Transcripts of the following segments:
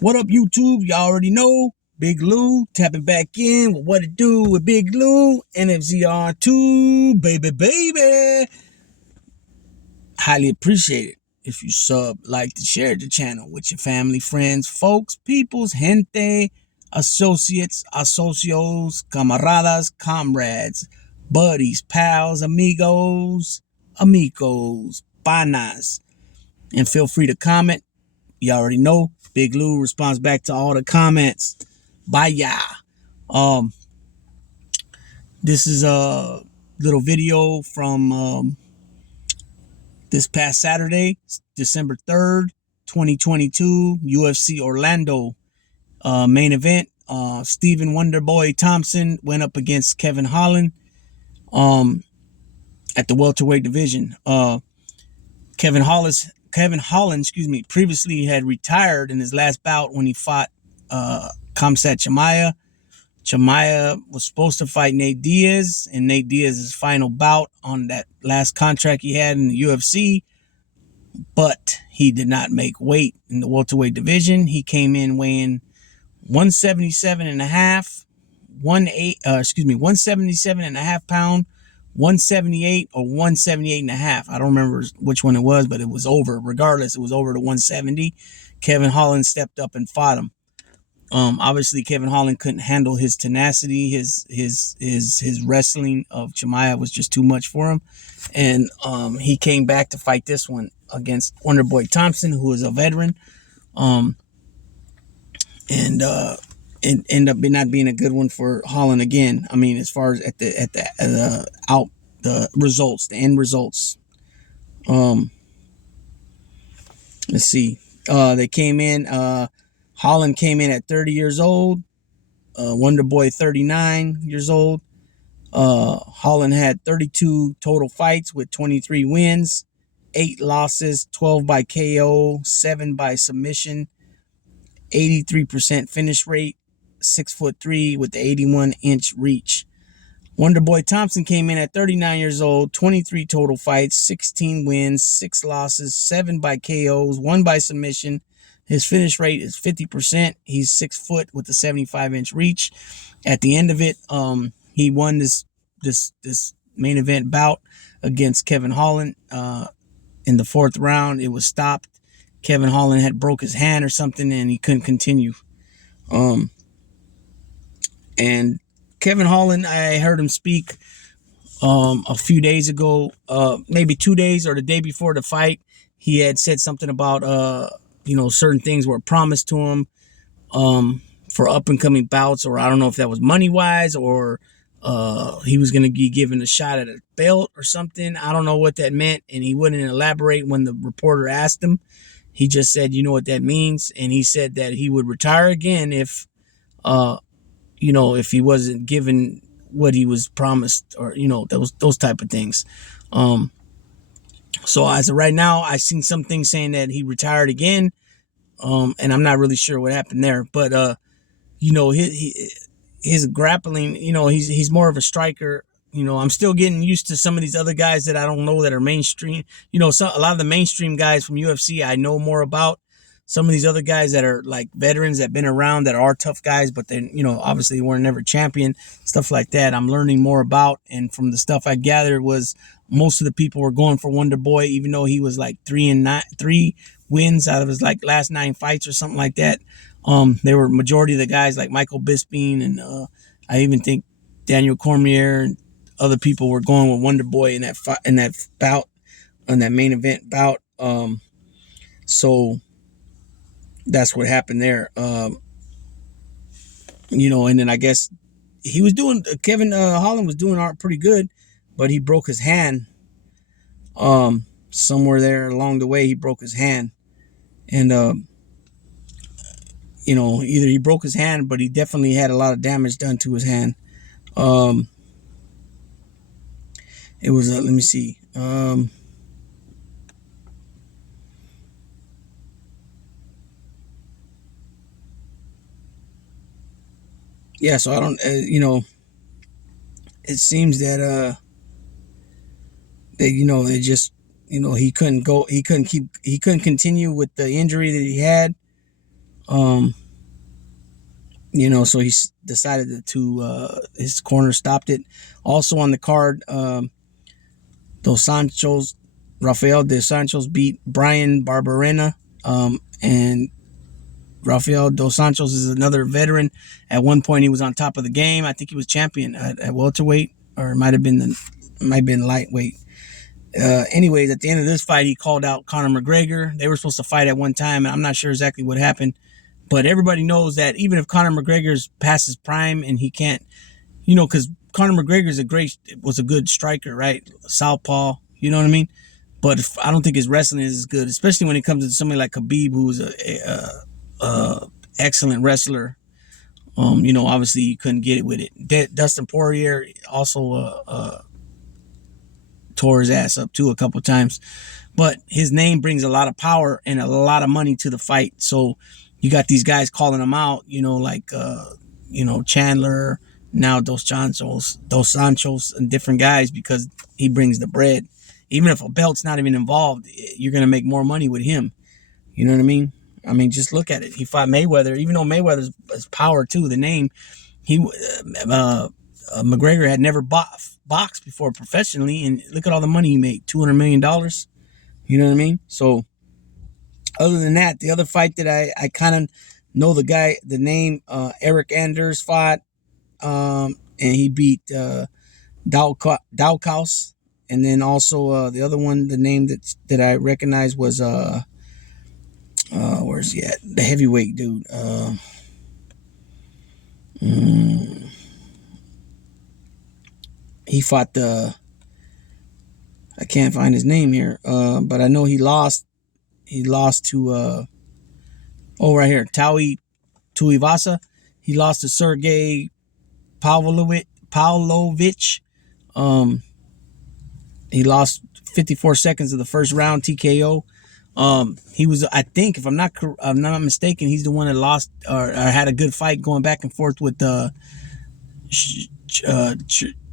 What up, YouTube? Y'all already know. Big Lou tapping back in with What It Do with Big Lou. NFZR2, baby. Highly appreciate it if you sub, like, to share the channel with your family, friends, folks, peoples, gente, associates, asocios, camaradas, comrades, buddies, pals, amigos, panas. And feel free to comment. You already know. Big Lou responds back to all the comments. Bye. Um, this is a little video from this past Saturday, December 3rd, 2022, UFC Orlando main event. Stephen Wonderboy Thompson went up against Kevin Holland at the welterweight division. Kevin Holland, previously had retired in his last bout when he fought Khamzat Chimaev. Chimaev was supposed to fight Nate Diaz in Nate Diaz's final bout on that last contract he had in the UFC, but he did not make weight in the welterweight division. He came in weighing 177 and a half, 177 and a half pound, 178 or 178 and a half. I don't remember which one it was, but it was over. Regardless, it was over to 170. Kevin Holland stepped up and fought him. Obviously Kevin Holland couldn't handle his tenacity, his wrestling of Chimaev was just too much for him. And he came back to fight this one against Wonderboy Thompson, who is a veteran. And it ended up not being a good one for Holland again. I mean, as far as the end results. Let's see. They came in. Holland came in at 30 years old. Wonderboy 39 years old. Holland had 32 total fights with 23 wins, 8 losses, 12 by KO, 7 by submission, 83% finish rate, 6'3" with the 81-inch reach. Wonderboy Thompson came in at 39 years old, 23 total fights, 16 wins, 6 losses, 7 by KOs, 1 by submission. His finish rate is 50%. He's 6 foot with a 75-inch reach. At the end of it, he won this main event bout against Kevin Holland. In the 4th round, it was stopped. Kevin Holland had broke his hand or something, and he couldn't continue. And Kevin Holland, I heard him speak a few days ago, maybe 2 days or the day before the fight. He had said something about certain things were promised to him for up and coming bouts, or I don't know if that was money wise or he was going to be given a shot at a belt or something. I don't know what that meant, and he wouldn't elaborate when the reporter asked him. He just said, you know what that means, and he said that he would retire again if he wasn't given what he was promised, or those type of things. So as of right now, I seen some things saying that he retired again, and I'm not really sure what happened there. But his grappling, he's more of a striker. I'm still getting used to some of these other guys that I don't know that are mainstream. A lot of the mainstream guys from UFC I know more about. Some of these other guys that are like veterans that have been around, that are tough guys, but they, obviously weren't never champion, stuff like that. I'm learning more about, and from the stuff I gathered was most of the people were going for Wonderboy, even though he was like 3 wins out of his like last 9 fights or something like that. They were majority of the guys like Michael Bisping, and I even think Daniel Cormier and other people were going with Wonderboy in that bout, on that main event bout. So that's what happened there. And then I guess he was doing, Kevin Holland was doing art pretty good, but he broke his hand. Somewhere there along the way, he broke his hand. And, either he broke his hand, but he definitely had a lot of damage done to his hand. It was, let me see. Yeah, so I don't, it seems that, they just, he couldn't continue with the injury that he had. Um, so he decided to his corner stopped it. Also on the card, Dos Santos, Rafael Dos Santos beat Brian Barberena, and Rafael Dos Santos is another veteran. At one point, he was on top of the game. I think he was champion at welterweight, or it might have been lightweight. Anyways, at the end of this fight, he called out Conor McGregor. They were supposed to fight at one time, and I'm not sure exactly what happened. But everybody knows that even if Conor McGregor's past his prime and he can't, because Conor McGregor was a good striker, right? Southpaw, you know what I mean? But I don't think his wrestling is as good, especially when it comes to somebody like Khabib, who's a excellent wrestler. Obviously you couldn't get it with it. Dustin Poirier also tore his ass up too a couple times, but his name brings a lot of power and a lot of money to the fight. So you got these guys calling him out, like Chandler, now Dos Santos, and different guys, because he brings the bread. Even if a belt's not even involved, you're gonna make more money with him. You know what I mean? I mean, just look at it. He fought Mayweather, even though Mayweather's power too. The name, McGregor had never boxed before professionally, and look at all the money he made, $200 million. You know what I mean? So, other than that, the other fight that I kind of know the name, Eric Anders fought, and he beat Daukaus. And then also the other one, the name that I recognize was where's he at? The heavyweight dude. He fought I can't find his name here. But I know he lost. He lost to right here, Tuivasa. He lost to Sergey Pavlovich. He lost 54 seconds of the first round, TKO. He was, I think, if I'm not mistaken, he's the one that lost or had a good fight going back and forth with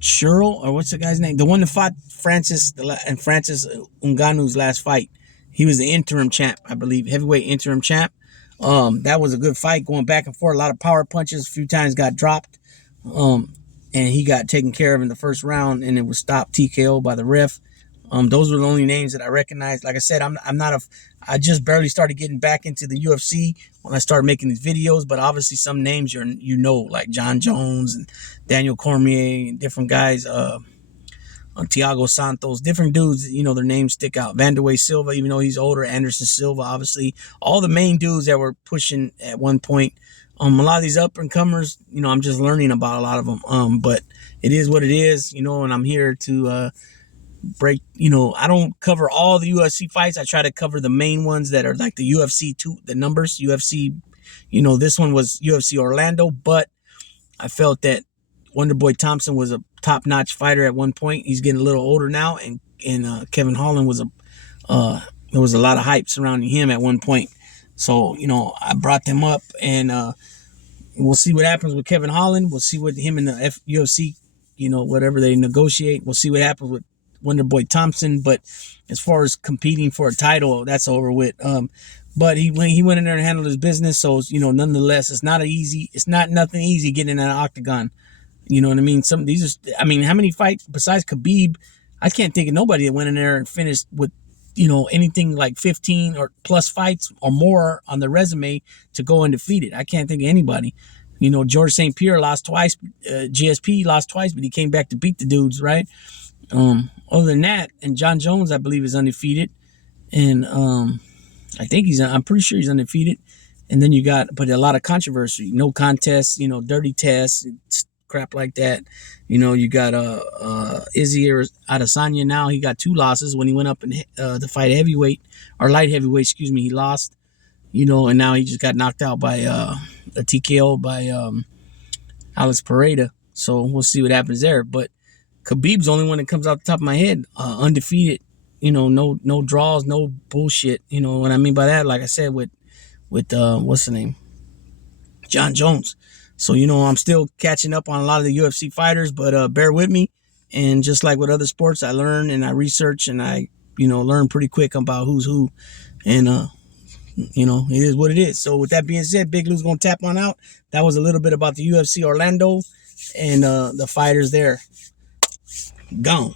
Churl, or what's the guy's name? The one that fought Francis Ngannou's last fight. He was the interim champ, I believe, heavyweight interim champ. That was a good fight going back and forth. A lot of power punches. A few times got dropped. And he got taken care of in the first round, and it was stopped TKO by the ref. Those were the only names that I recognized. Like I said, I just barely started getting back into the UFC when I started making these videos, but obviously some names like John Jones and Daniel Cormier and different guys, Thiago Santos, different dudes, their names stick out. Vanderlei Silva, even though he's older, Anderson Silva, obviously, all the main dudes that were pushing at one point. A lot of these up and comers, I'm just learning about a lot of them. But it is what it is, and I'm here to break. I don't cover all the UFC fights. I try to cover the main ones that are like the UFC the numbers. UFC, this one was UFC Orlando, but I felt that Wonderboy Thompson was a top-notch fighter at one point. He's getting a little older now, and Kevin Holland was there was a lot of hype surrounding him at one point. So, I brought them up, and we'll see what happens with Kevin Holland. We'll see what him and the UFC, whatever they negotiate. We'll see what happens with Wonderboy Thompson. But as far as competing for a title, that's over with. But he went in there and handled his business. So, nonetheless, it's not nothing easy getting in an octagon. You know what I mean? How many fights besides Khabib? I can't think of nobody that went in there and finished with, anything like 15 or plus fights or more on the resume to go undefeated. I can't think of anybody. George St. Pierre lost twice. GSP lost twice, but he came back to beat the dudes, right? Other than that, and John Jones, I believe, is undefeated. And I'm pretty sure he's undefeated. And then you got, but a lot of controversy. No contests, dirty tests, crap like that. You got Izzy Adesanya now. He got 2 losses when he went up in the fight heavyweight or light heavyweight. Excuse me. He lost. And now he just got knocked out by a TKO by Alex Pereira. So we'll see what happens there. But Khabib's the only one that comes out the top of my head, undefeated. No draws, no bullshit. What I mean by that, like I said, with what's the name, John Jones. So, I'm still catching up on a lot of the UFC fighters, but bear with me. And just like with other sports, I learn and I research and I, learn pretty quick about who's who. And You know, it is what it is. So with that being said, Big Lou's gonna tap on out. That was a little bit about the UFC Orlando and the fighters there. Gone.